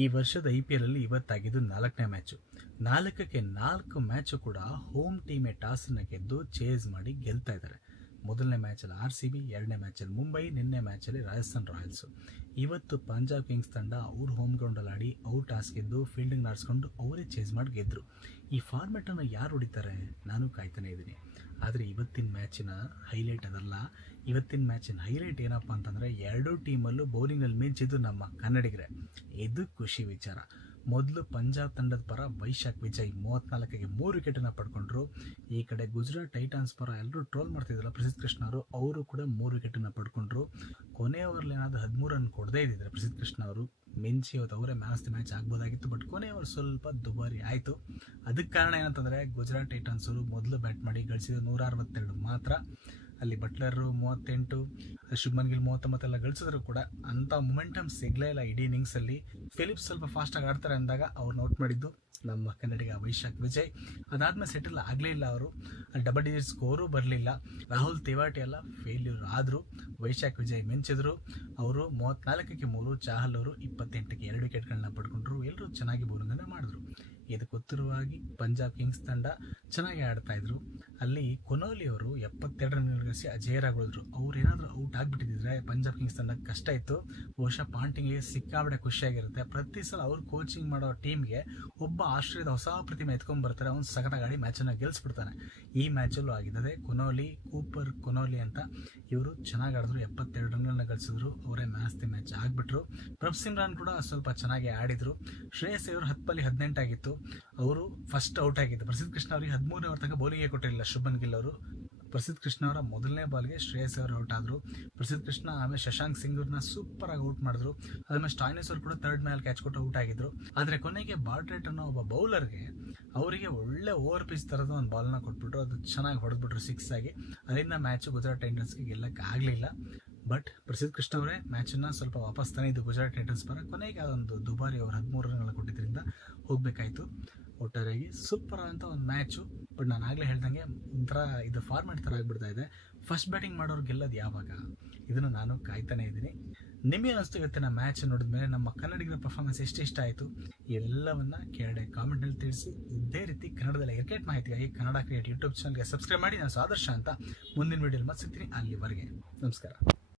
ಈ ವರ್ಷದ IPL ಅಲ್ಲಿ ಇವತ್ತಾಗಿದ್ದು 4ನೇ ಮ್ಯಾಚು. 4ಕ್ಕೆ 4 ಮ್ಯಾಚು ಕೂಡ ಹೋಮ್ ಟೀಮೇ ಟಾಸನ್ನು ಗೆದ್ದು ಚೇಸ್ ಮಾಡಿ ಗೆಲ್ತಾ ಇದ್ದಾರೆ. ಮೊದಲನೇ ಮ್ಯಾಚಲ್ಲಿ RCB, ಎರಡನೇ ಮ್ಯಾಚಲ್ಲಿ ಮುಂಬೈ, ನಿನ್ನೆ ಮ್ಯಾಚಲ್ಲಿ ರಾಜಸ್ಥಾನ್ ರಾಯಲ್ಸು. ಇವತ್ತು ಪಂಜಾಬ್ ಕಿಂಗ್ಸ್ ತಂಡ ಅವ್ರ ಹೋಮ್ ಗ್ರೌಂಡಲ್ಲಿ ಆಡಿ ಅವ್ರು ಟಾಸ್ ಗೆದ್ದು ಫೀಲ್ಡಿಂಗ್ ನಡೆಸ್ಕೊಂಡು ಅವರೇ ಚೇಸ್ ಮಾಡಿ ಗೆದ್ದರು. ಈ ಫಾರ್ಮೆಟನ್ನು ಯಾರು ಹೊಡಿತಾರೆ ನಾನು ಕಾಯ್ತಾನೆ ಇದ್ದೀನಿ. ಆದರೆ ಇವತ್ತಿನ ಮ್ಯಾಚಿನ ಹೈಲೈಟ್ ಅದಲ್ಲ. ಇವತ್ತಿನ ಮ್ಯಾಚಿನ ಹೈಲೈಟ್ ಏನಪ್ಪ ಅಂತಂದರೆ ಎರಡೂ ಟೀಮಲ್ಲೂ ಬೌಲಿಂಗಲ್ಲಿ ಮಿಂಚಿದ್ದು ನಮ್ಮ ಕನ್ನಡಿಗರೇ. ಇದು ಖುಷಿ ವಿಚಾರ. ಮೊದಲು ಪಂಜಾಬ್ ತಂಡದ ಪರ ವೈಶಾಖ್ ವಿಜಯ್ 34ಗೆ 3 ವಿಕೆಟನ್ನು ಪಡ್ಕೊಂಡ್ರು. ಈ ಕಡೆ ಗುಜರಾತ್ ಟೈಟಾನ್ಸ್ ಪರ ಎಲ್ಲರೂ ಟ್ರೋಲ್ ಮಾಡ್ತಿದ್ರಲ್ಲ ಪ್ರಸಿದ್ಧ ಕೃಷ್ಣ ಅವರು ಕೂಡ 3 ವಿಕೆಟನ್ನು ಪಡ್ಕೊಂಡ್ರು. ಕೊನೆ ಓವರ್ಲಿ ಏನಾದರೂ 13 ರನ್ ಕೊಡದೇ ಇದ್ದಿದ್ರೆ ಪ್ರಸಿದ್ಧ ಕೃಷ್ಣ ಅವರು ಮಿಂಚಿ ಇವತ್ತು ಅವರೇ ಮ್ಯಾನ್ ಆಫ್ ದಿ ಮ್ಯಾಚ್ ಆಗ್ಬೋದಾಗಿತ್ತು. ಬಟ್ ಕೊನೆ ಓವರ್ ಸ್ವಲ್ಪ ದುಬಾರಿ ಆಯಿತು. ಅದಕ್ಕೆ ಕಾರಣ ಏನಂತಂದರೆ ಗುಜರಾತ್ ಟೈಟಾನ್ಸ್ ಅವರು ಮೊದಲು ಬ್ಯಾಟ್ ಮಾಡಿ ಗಳಿಸಿದ 162 ಮಾತ್ರ. ಅಲ್ಲಿ ಬಟ್ಲರು 38, ಶುಭ್ಮನ್ ಗಿಲ್ 39 ಎಲ್ಲ ಗಳಿಸಿದ್ರು ಕೂಡ ಅಂಥ ಮೊಮೆಂಟಮ್ ಸಿಗಲೇ ಇಲ್ಲ ಇಡೀ ಇನ್ನಿಂಗ್ಸಲ್ಲಿ. ಫಿಲಿಪ್ಸ್ ಸ್ವಲ್ಪ ಫಾಸ್ಟಾಗಿ ಆಡ್ತಾರೆ ಅಂದಾಗ ಅವ್ರನ್ನ ಔಟ್ ಮಾಡಿದ್ದು ನಮ್ಮ ಕನ್ನಡಿಗ ವೈಶಾಖ್ ವಿಜಯ್. ಅದಾದಮೇಲೆ ಸೆಟಲ್ ಆಗಲೇ ಇಲ್ಲ ಅವರು. ಡಬಲ್ ಡಿಜಿಟ್ ಸ್ಕೋರು ಬರಲಿಲ್ಲ. ರಾಹುಲ್ ತಿವಾಟಿ ಎಲ್ಲ ಫೇಲ್ಯೂರ್ ಆದರು. ವೈಶಾಖ್ ವಿಜಯ್ ಮಿಂಚಿದ್ರು. ಅವರು 34ಕ್ಕೆ 3, ಚಾಹಲ್ ಅವರು 28ಕ್ಕೆ 2 ವಿಕೆಟ್ಗಳನ್ನ ಪಡ್ಕೊಂಡ್ರು. ಎಲ್ಲರೂ ಚೆನ್ನಾಗಿ ಬೌಲಿಂಗನ್ನು ಮಾಡಿದ್ರು. ಇದಕ್ಕೆ ಉತ್ತರವಾಗಿ ಪಂಜಾಬ್ ಕಿಂಗ್ಸ್ ತಂಡ ಚೆನ್ನಾಗಿ ಆಡ್ತಾಯಿದ್ರು. ಅಲ್ಲಿ ಕೊಹ್ಲಿ ಅವರು 72 ರನ್ ಗಳಿಸಿ ಅಜೇಯರಾಗಿದ್ರು. ಅವ್ರು ಏನಾದರೂ ಔಟ್ ಆಗಿಬಿಟ್ಟಿದ್ರೆ ಪಂಜಾಬ್ ಕಿಂಗ್ಸ್ ತಂಡಕ್ಕೆ ಕಷ್ಟ ಇತ್ತು. ಬಹುಶಃ ಪಾಂಟಿಂಗ್ಗೆ ಸಿಕ್ಕಾಬಡೆ ಖುಷಿಯಾಗಿರುತ್ತೆ. ಪ್ರತಿ ಸಲ ಅವ್ರು ಕೋಚಿಂಗ್ ಮಾಡೋ ಟೀಮ್ಗೆ ಒಬ್ಬ ಆಸ್ಟ್ರೇಲಿಯಾದ ಹೊಸ ಪ್ರತಿಮೆ ಎತ್ಕೊಂಡ್ಬರ್ತಾರೆ. ಅವ್ನು ಸಗಟಾಗಿ ಮ್ಯಾಚನ್ನು ಗೆಲ್ಲಿಸ್ಬಿಡ್ತಾನೆ. ಈ ಮ್ಯಾಚಲ್ಲೂ ಆಗಿದ್ದಾರೆ. ಕೊಹ್ಲಿ ಅಂತ ಇವರು ಚೆನ್ನಾಗಿ ಆಡಿದ್ರು. 72 ರನ್ಗಳನ್ನ ಗಳಿಸಿದ್ರು. ಅವರೇ ಮ್ಯಾನ್ ಆಫ್ ದಿ ಮ್ಯಾಚ್ ಆಗಿಬಿಟ್ರು. ಪ್ರಭ್ ಸಿಮ್ರಾನ್ ಕೂಡ ಸ್ವಲ್ಪ ಚೆನ್ನಾಗಿ ಆಡಿದರು. ಶ್ರೇಯಸ್ ಅವರು 10 ಬಾಲ್ 18 ಆಗಿತ್ತು. ಅವರು ಫಸ್ಟ್ ಔಟ್ ಆಗಿದ್ದು. ಪ್ರಸಿದ್ಧ ಕೃಷ್ಣ ಅವರಿಗೆ 13ನೇ ಓವರ್ ತನಕ ಬೌಲಿಂಗೇ ಕೊಟ್ಟಿರಲಿಲ್ಲ ಶುಭ್ಮನ್ ಗಿಲ್ ಅವರು. ಪ್ರಸಿದ್ಧ ಕೃಷ್ಣ ಅವರ ಮೊದಲನೇ ಬಾಲ್ಗೆ ಶ್ರೇಯಸ್ ಅವರು ಔಟ್ ಆದರು. ಪ್ರಸಿದ್ಧ ಕೃಷ್ಣ ಆಮೇಲೆ ಶಶಾಂಕ್ ಸಿಂಗ್ ಅವ್ರನ್ನ ಸೂಪರಾಗಿ ಔಟ್ ಮಾಡಿದ್ರು. ಆಮೇಲೆ ಸ್ಟಾಯ್ನಿಸ್ ಅವರು ಕೂಡ 3rd ಮೇಲೆ ಕ್ಯಾಚ್ ಕೊಟ್ಟು ಔಟ್ ಆಗಿದ್ರು. ಆದರೆ ಕೊನೆಗೆ ಬಾರ್ಟ್ರೇಟ್ ಅನ್ನೋ ಒಬ್ಬ ಬೌಲರ್ಗೆ ಅವರಿಗೆ ಒಳ್ಳೆ ಓವರ್ ಪಿಚ್ ಥರದ ಒಂದು ಬಾಲ್ನ ಕೊಟ್ಬಿಟ್ರು. ಅದು ಚೆನ್ನಾಗಿ ಹೊಡೆದ್ಬಿಟ್ರು 6 ಆಗಿ. ಅದರಿಂದ ಮ್ಯಾಚು ಗುಜರಾತ್ ಟೈಟನ್ಸ್ಗೆ ಗೆಲ್ಲಕ್ಕೆ ಆಗಲಿಲ್ಲ. ಬಟ್ ಪ್ರಸಿದ್ಧ ಕೃಷ್ಣ ಅವರೇ ಮ್ಯಾಚನ್ನು ಸ್ವಲ್ಪ ವಾಪಸ್ ತಂದಿದ್ದು ಗುಜರಾತ್ ಟೈಟನ್ಸ್ ಪರ. ಕೊನೆಗೆ ಅದೊಂದು ದುಬಾರಿ ಅವರು 13 ರನ್ಗಳ ಕೊಟ್ಟಿದ್ದರಿಂದ ಹೋಗಬೇಕಾಯಿತು. ಒಟ್ಟಾರೆಯಾಗಿ ಸೂಪರ್ ಅಂತ ಒಂದು ಮ್ಯಾಚು. ಬಟ್ ನಾನು ಆಗಲೇ ಹೇಳ್ದಂಗೆ ಒಂಥರ ಇದು ಫಾರ್ಮ್ಯಾಟ್ ಥರ ಆಗಿಬಿಡ್ತಾ ಇದೆ. ಫಸ್ಟ್ ಬ್ಯಾಟಿಂಗ್ ಮಾಡೋರು ಗೆಲ್ಲೋದು ಯಾವಾಗ, ಇದನ್ನು ನಾನು ಕಾಯ್ತಾನೆ ಇದ್ದೀನಿ. ನಿಮಗೆ ಅನಿಸ್ತು ಇವತ್ತಿನ ಮ್ಯಾಚ್ ನೋಡಿದ ಮೇಲೆ ನಮ್ಮ ಕನ್ನಡಿಗರ ಪರ್ಫಾರ್ಮೆನ್ಸ್ ಎಷ್ಟು ಇಷ್ಟ ಆಯಿತು ಇವೆಲ್ಲವನ್ನು ಕೆಳಗಡೆ ಕಾಮೆಂಟ್ನಲ್ಲಿ ತಿಳಿಸಿ. ಇದೇ ರೀತಿ ಕನ್ನಡದಲ್ಲಿ ಕ್ರಿಕೆಟ್ ಮಾಹಿತಿಗಾಗಿ ಕನ್ನಡ ಕ್ರಿಕೆಟ್ ಯೂಟ್ಯೂಬ್ ಚಾನಲ್ಗೆ ಸಬ್ಸ್ಕ್ರೈಬ್ ಮಾಡಿ. ನಾನು ಆದರ್ಶ ಅಂತ ಮುಂದಿನ ವೀಡಿಯೋಲಿ ಮತ್ತೆ ಸಿಗ್ತೀನಿ. ಅಲ್ಲಿವರೆಗೆ ನಮಸ್ಕಾರ.